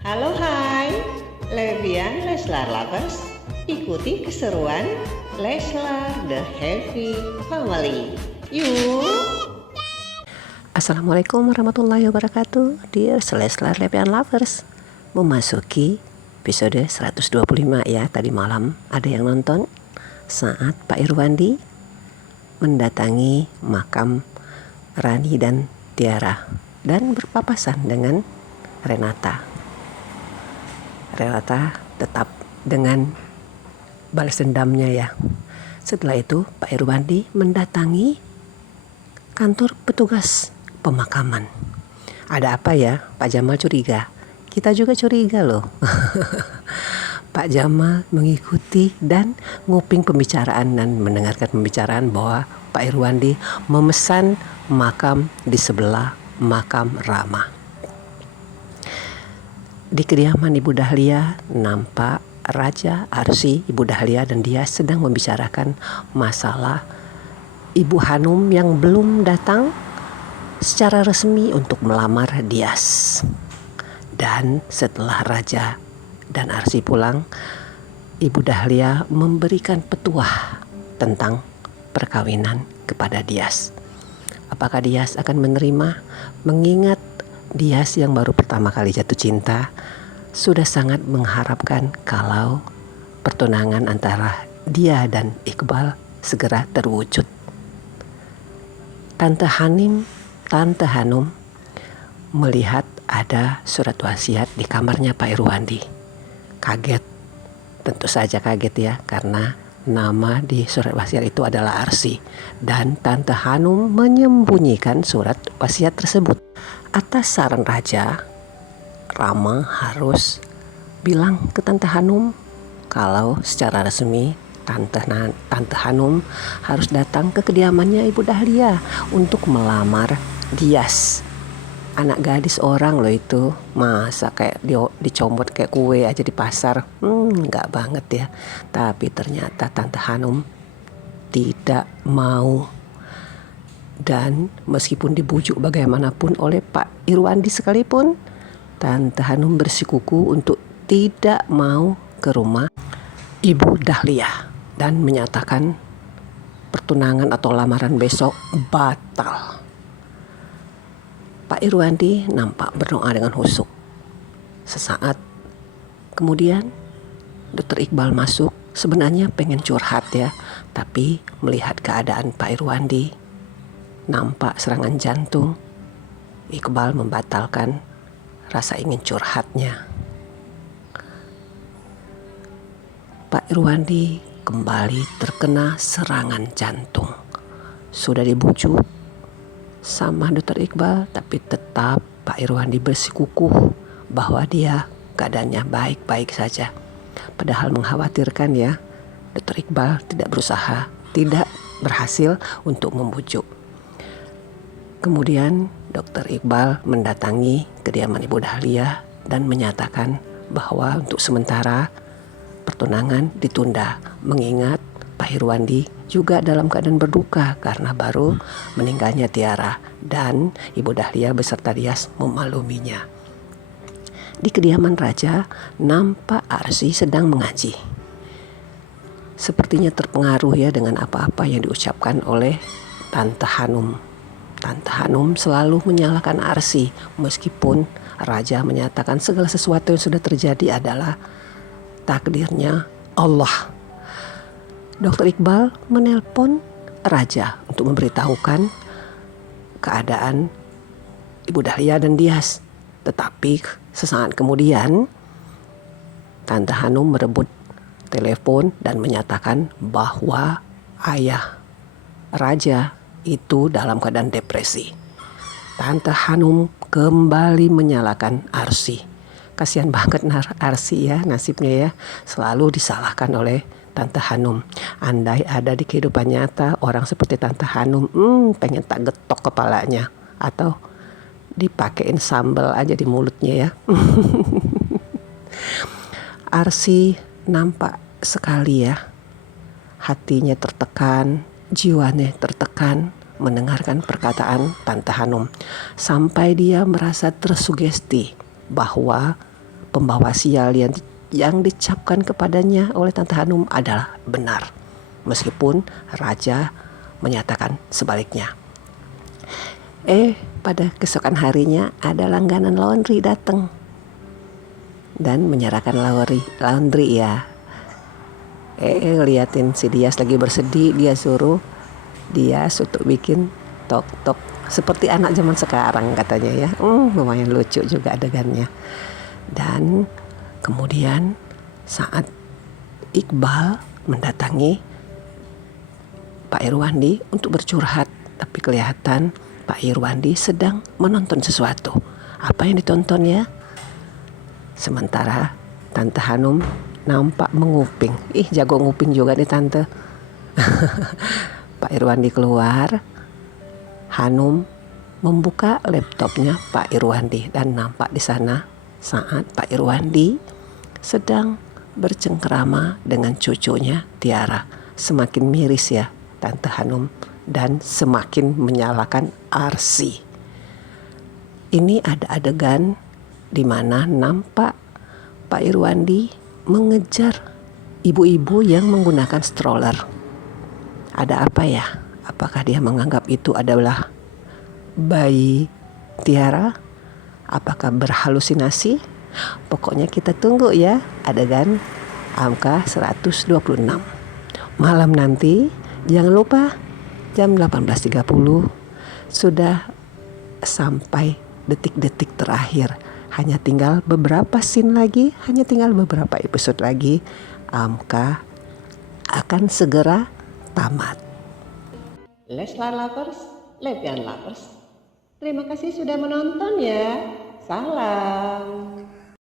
Halo hai, Levian Leslar Lovers, ikuti keseruan Leslar The Happy Family. Yuk! Assalamualaikum warahmatullahi wabarakatuh. Dear Leslar Levian Lovers, memasuki episode 125 ya. Tadi malam ada yang nonton saat Pak Irwandi mendatangi makam Rani dan Tiara dan berpapasan dengan Renata. Renata tetap dengan balas dendamnya ya. Setelah itu Pak Irwandi mendatangi kantor petugas pemakaman. Ada apa ya? Pak Jamal curiga. Kita juga curiga loh. Pak Jamal mengikuti dan nguping pembicaraan dan mendengarkan pembicaraan bahwa Pak Irwandi memesan makam di sebelah makam Rama. Di kediaman Ibu Dahlia nampak Raja, Arsy, Ibu Dahlia dan dia sedang membicarakan masalah Ibu Hanum yang belum datang secara resmi untuk melamar Dias. Dan setelah Raja dan Arsy pulang, Ibu Dahlia memberikan petuah tentang perkawinan kepada Dias. Apakah Dias akan menerima, mengingat Dias yang baru pertama kali jatuh cinta sudah sangat mengharapkan kalau pertunangan antara dia dan Iqbal segera terwujud. Tante Hanum melihat ada surat wasiat di kamarnya Pak Irwandi. Kaget, tentu saja kaget ya, karena nama di surat wasiat itu adalah Arsy. Dan Tante Hanum menyembunyikan surat wasiat tersebut. Atas saran Raja, Rama harus bilang ke Tante Hanum kalau secara resmi Tante Hanum harus datang ke kediamannya Ibu Dahlia untuk melamar Dias. Anak gadis orang loh itu, masa kayak dicomot kayak kue aja di pasar. Enggak banget ya. Tapi ternyata Tante Hanum tidak mau. Dan meskipun dibujuk bagaimanapun oleh Pak Irwandi sekalipun, Tante Hanum bersikuku untuk tidak mau ke rumah Ibu Dahlia dan menyatakan pertunangan atau lamaran besok batal. Pak Irwandi nampak berdoa dengan khusyuk. Sesaat kemudian Dr. Iqbal masuk, sebenarnya pengen curhat ya, tapi melihat keadaan Pak Irwandi nampak serangan jantung, Iqbal membatalkan rasa ingin curhatnya. Pak Irwandi kembali terkena serangan jantung. Sudah dibujuk sama Dr. Iqbal, tapi tetap Pak Irwandi bersikukuh bahwa dia keadaannya baik-baik saja. Padahal mengkhawatirkan ya, Dr. Iqbal tidak berhasil untuk membujuk. Kemudian Dr. Iqbal mendatangi kediaman Ibu Dahlia dan menyatakan bahwa untuk sementara pertunangan ditunda, mengingat Pak Irwandi juga dalam keadaan berduka karena baru meninggalnya Tiara dan Ibu Dahlia beserta Dias memakluminya. Di kediaman Raja nampak Arsy sedang mengaji. Sepertinya terpengaruh ya dengan apa-apa yang diucapkan oleh Tante Hanum. Tante Hanum selalu menyalahkan Arsy, meskipun Raja menyatakan segala sesuatu yang sudah terjadi adalah takdirnya Allah. Dr. Iqbal menelpon Raja untuk memberitahukan keadaan Ibu Dahlia dan Dias. Tetapi sesaat kemudian Tante Hanum merebut telepon dan menyatakan bahwa ayah Raja itu dalam keadaan depresi. Tante Hanum kembali menyalahkan Arsy. Kasihan banget Arsy ya, nasibnya ya, selalu disalahkan oleh Tante Hanum. Andai ada di kehidupan nyata orang seperti Tante Hanum, pengen tak getok kepalanya atau dipakein sambal aja di mulutnya ya. Arsy nampak sekali ya, hatinya tertekan, jiwanya tertekan mendengarkan perkataan Tante Hanum, sampai dia merasa tersugesti bahwa pembawa sial yang dicapkan kepadanya oleh Tante Hanum adalah benar, meskipun raja menyatakan sebaliknya. Pada keesokan harinya ada langganan laundry datang dan menyerahkan laundry ya. Liatin si Dias lagi bersedih, dia suruh Dias untuk bikin tok-tok seperti anak zaman sekarang katanya ya. Lumayan lucu juga adegannya. Dan kemudian saat Iqbal mendatangi Pak Irwandi untuk bercurhat, tapi kelihatan Pak Irwandi sedang menonton sesuatu. Apa yang ditonton ya? Sementara Tante Hanum nampak menguping. Jago nguping juga nih Tante. Pak Irwandi keluar, Hanum membuka laptopnya Pak Irwandi dan nampak di sana saat Pak Irwandi sedang bercengkrama dengan cucunya Tiara. Semakin miris ya Tante Hanum dan semakin menyalahkan Arsy. Ini ada adegan di mana nampak Pak Irwandi mengejar ibu-ibu yang menggunakan stroller. Ada apa ya? Apakah dia menganggap itu adalah bayi Tiara? Apakah berhalusinasi? Pokoknya kita tunggu ya adegan angka 126. Malam nanti jangan lupa jam 18.30 sudah sampai detik-detik terakhir. Hanya tinggal beberapa scene lagi, hanya tinggal beberapa episode lagi. Amka akan segera tamat. Leslar Lovers, Levian Lovers, terima kasih sudah menonton ya. Salam.